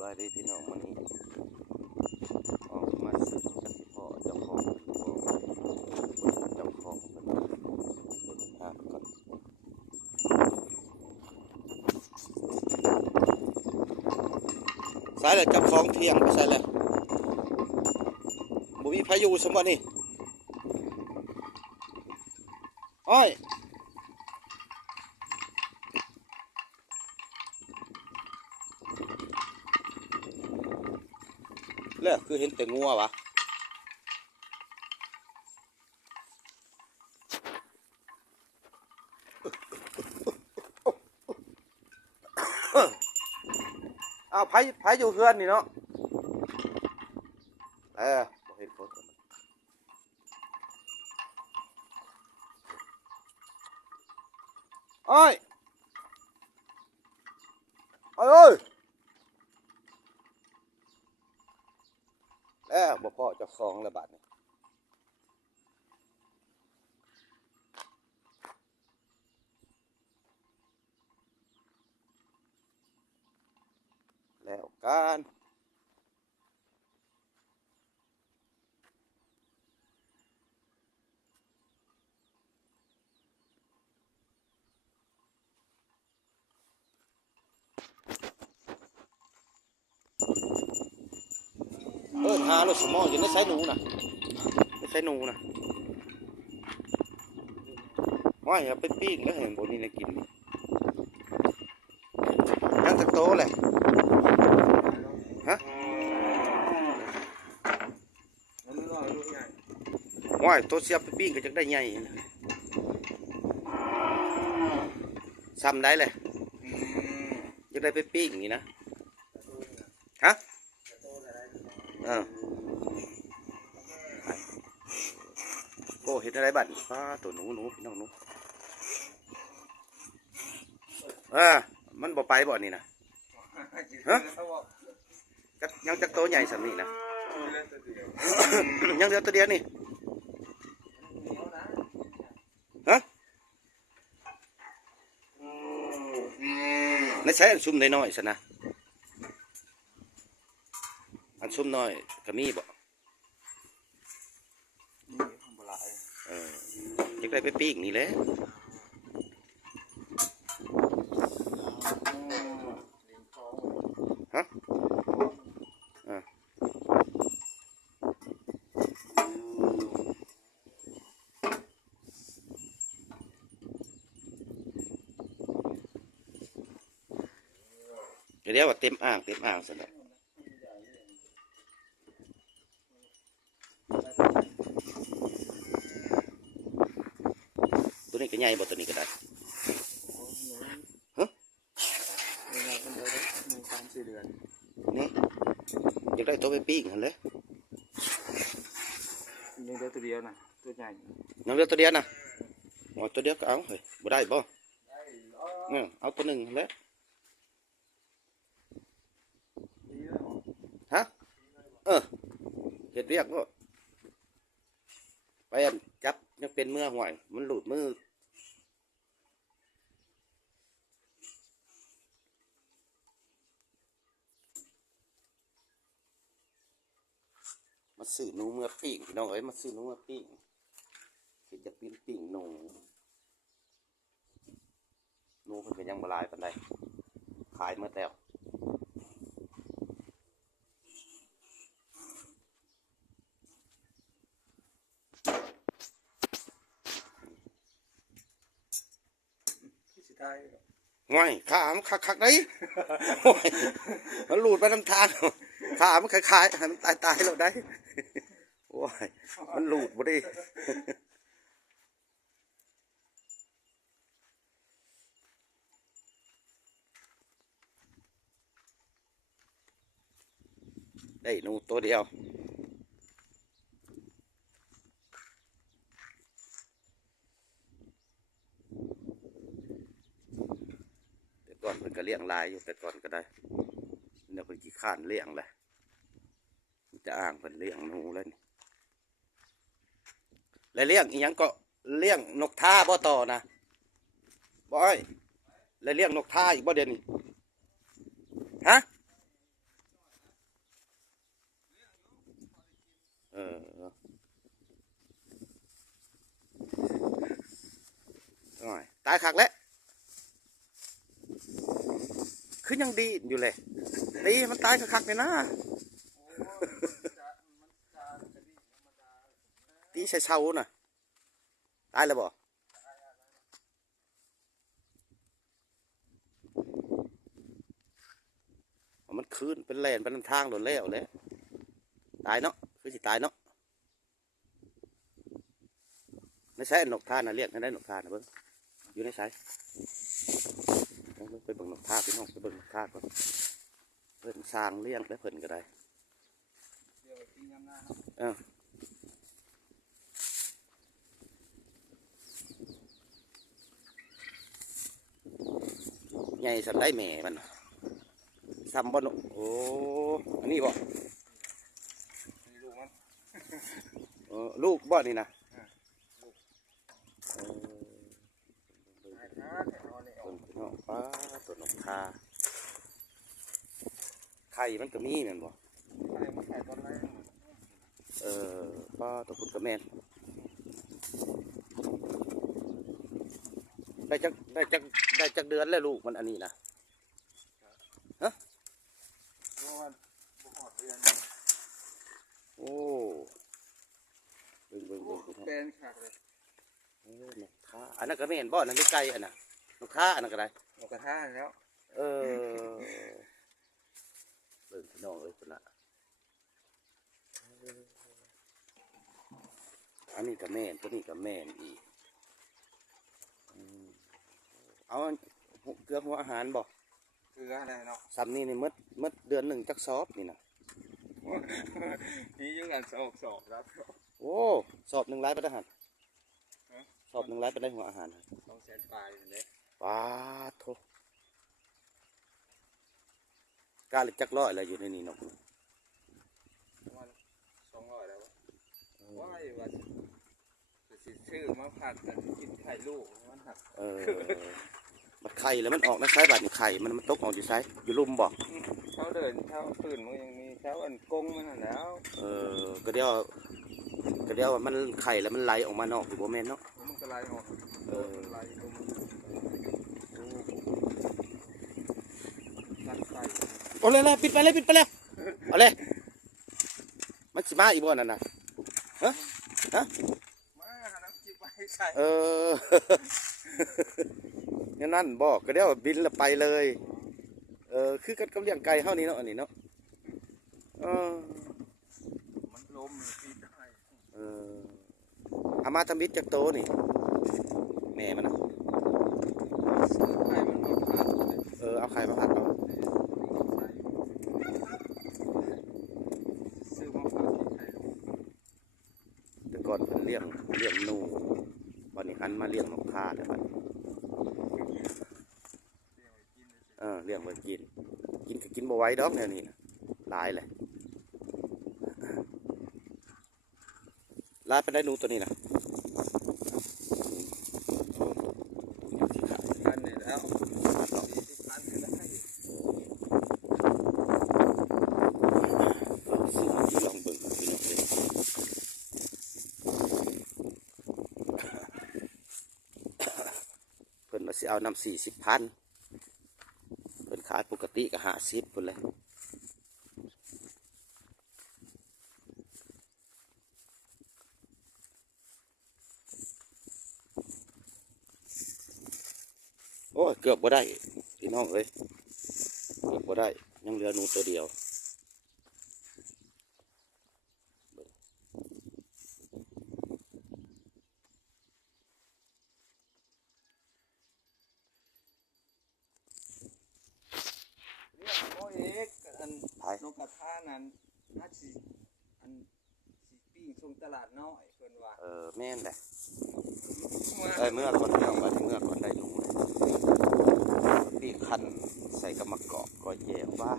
บายดีพี่น้องวันนี้ออกมาสืบจากที่พ่อเจ้าของเจ้าของเป็นอ่าก่อนสายเลยเจ้าของเที่ยงไปใส่เลยบุมีพายุสมบัตินี่อ้อย แล้วคือเห็นแต่งัววะเอาไผไผอยู่เฮือนนี่เนาะ เออบ่เห็นโคตรโอ้ยโอ้ยเอ้ย แล้วบ่พ่อเจ้าของระบาดนี่แล้วกัน เอิ้นหารถสมออยู่ในสายหนูนะในสายหนูนะว่ายเอาไปปิ้งแล้วเห็นบ่มีแนวกินนี่ยังจักโตแหละว่ายตัวเสียบไปปิ้งก็จะได้ใหญ่นะซ้ำได้เลยจะได้ไปปิ้งนี่นะเออโอะไรบ้างป้าตัวหนูหนูพี่น้องหนูเออมันบ่ไปบ่นี่นะฮะจักยังจักโตใหญ่สำนีนะยังเหลือตัวเดียวนี่ฮะในใช้อันซุ่มน้อยๆซะนะอันซุ่มน้อยก็มีบ่ เออจะได้ไปปีกนี่แหละฮะอ่าเดี๋ยวว่าเต็มอ่างเต็มอ่างซะแล้วตัว นี้ก็ใหญ่บ่ตัวนี้ก็ได้ฮะเวลาเป็นเดือนหนึ่งสามสี่เดือนนี่อยากได้ตัวไปปีกหันเลยมีเดือนตัวเดียวนะตัวใหญ่น้องเลือกตัวเดียวนะอ๋อตัวเดียวก็เอาเฮ้ยบ่ได้บ่เนี่ยเอาตัวหนึ่งแล้วฮะเออเห็ดเรียกก็ไปอันจับยังเป็นเมื่อห่วยมันหลุดมือ มาซื้อหนูเมื่อปิ้งพี่น้องเอ้ยมาซื้อหนูเมื่อปิ้งเห็ดจะปิ้งปิ้งหนูหนูเพิ่นก็ยังบหลายปานใดขายเมื่อแล้วที่สุดท้ายง่อยขามันคักคักๆได้โอ้ยมันหลุดไปน้ำทางขามันคล้ายๆให้มันตายตายๆเราได้โอ้ย มันหลุดบ่ด้ได้นูตัวเดียวแต่ก่อนเพิ่นก็เลี้ยงลายอยู่แต่ก่อนก็ได้เนี่ยเพิ่นขี้ข้านเลี้ยงเลยจะอ้างเพิ่นเลี้ยงหนูเลยนี่ และเลี้ยงอีกอย่างก็เลี้ยงนกท่าบ่ต่อนะบ่อยและเลี้ยงนกท่าอีกบ่เดียวนี่ฮะเออหน่อยตายขักแล้วคือยังดีอยู่เลยดีมันตายขักเลยนะ ตีใส่เช้าน่ะตายแล้วบ่มันคืนเป็นแลนเป็นทางโดนแล้วเลยตายเนาะคือสิตายเนาะไม่ใช่นกท่านะเรียกให้ได้นกท่านะเบิ้งอยู่ในสายเอาเบิ่งไปเบิ่งนกท่าพี่น้องไปเบิ่งนกท่าก่อนเพิ่นสร้างเลี้ยงแล้วเพิ่นก็ได้เดี๋ยวตีน้ำหน้าเออ ใหญ่สันได้แหม่มันซ้ำบ่นโอ้อันนี้บ่มีลูกมันเออลูกบ่นี่นะอ่าเออตายนะแต่เอาเนี่ยเบิ่งพี่น้องป้าตัวนกทาไข่มันก็มีแม่นบ่ใครมาใส่ตอนแรกเออป้าตัวพุดกระแม่น ได้จักได้จักได้จักเดือนแล้วลูกมันอันนี้นะเพราะว่าบุกอดเดือนโอ้เบิ่งเบิ่งโอ้เบิ่งพี่น้องแบนขาดเลยโอ้นกทาอันนั้นก็ไม่เห็นบ่อันนั้นไม่ไกลอันน่ะนกทาอันนั้นก็ได้นกกระทะแล้วเออเบิ่งพี่น้องเอ้ยคนละอันนี้ก็แม่นตัวนี้ก็แม่นอีกอืม เอาหัวเกลือหัวอาหารบ่เกลืออะไรเนาะซ้ำนี่นี่หมดหมดเดือนหนึ่งจักซอบนี่นะนี่ยังกันสอบสอบครับโอ้สอบหนึ่งไร้ไปได้หันฮะสอบหนึ่งไร้ไปได้หัวอาหารหั่นสองแสนปลายอยู่เลยป้าดโทกาลิจักร้อยอะไรอยู่ในนี่นกประมาณสองร้อยแล้วว่าอยู่ว่าสิชื่อมาผัดแต่กินไข่ลูกมันหักเออมันไข่แล้วมันออกนะใช้บัตรไข่มันมันตกออกอยู่ไซอยู่ลุ่มบ่เขาเดินเช้าตื่นมันยังมีเช้าอันกงมันหั่นแล้วเออก็เดียวก็เดียวมันไข่แล้วมันไหลออกมานอกอยู่บ่แม่นเนาะมันก็ไล่ออกเออไล่ลงตัดไฟโอ้เลยเลยปิดไปเลยปิดไปเลยเอาเลยมันสิมาอีกบ่นั่นน่ะมาหาน้ำจิ้มไปใส่เออเนี่นั่นบอกก็เดี๋ยวบินละไปเลย เออคือกันกับเลี้ยงไก่เฮานี่เนาะอันนี้เนาะเออมันลมตีได้เอออามาทำบิดจากโตนี่แม่มันนะไข่มันมาผัดเออเอาไข่มาผัดเอาซื้อมาผัดไข่แต่ก่อนเพิ่นเลี้ยงเลี้ยงนูวันนี้หันมาเลี้ยงนกท่าแล้วบัดนี้ เดี๋ยวกินเลยสิ เออ เลี้ยงไว้ กิน กินก็กินบ่ไหว้ดอกแนวนี้นะหลายเลยลายไปได้หนูตัวนี้นะยังสิขายพันเนี่ยแล้วสี่สิบพันก็ได้ซื้อที่ลองเบิ่งพี่น้องเด้เพิ่นว่าสิเอานำสี่สิบพันเพิ่นขายปกติก็หาซิบคนเลยโอ้ยเกือบบ่ได้พี่น้องเอ้ยเกือบบ่ได้ ยังเหลือหนูตัวเดียว ราคานั้นน่าสิอันสิปิ้งส่งตลาดน้อยเพิ่นว่าเออแม่นแหละเออเมื่อคนเดียวว่าเมื่อคนได้ลงปีขันใส่กระมักกอกก็แย่ว่า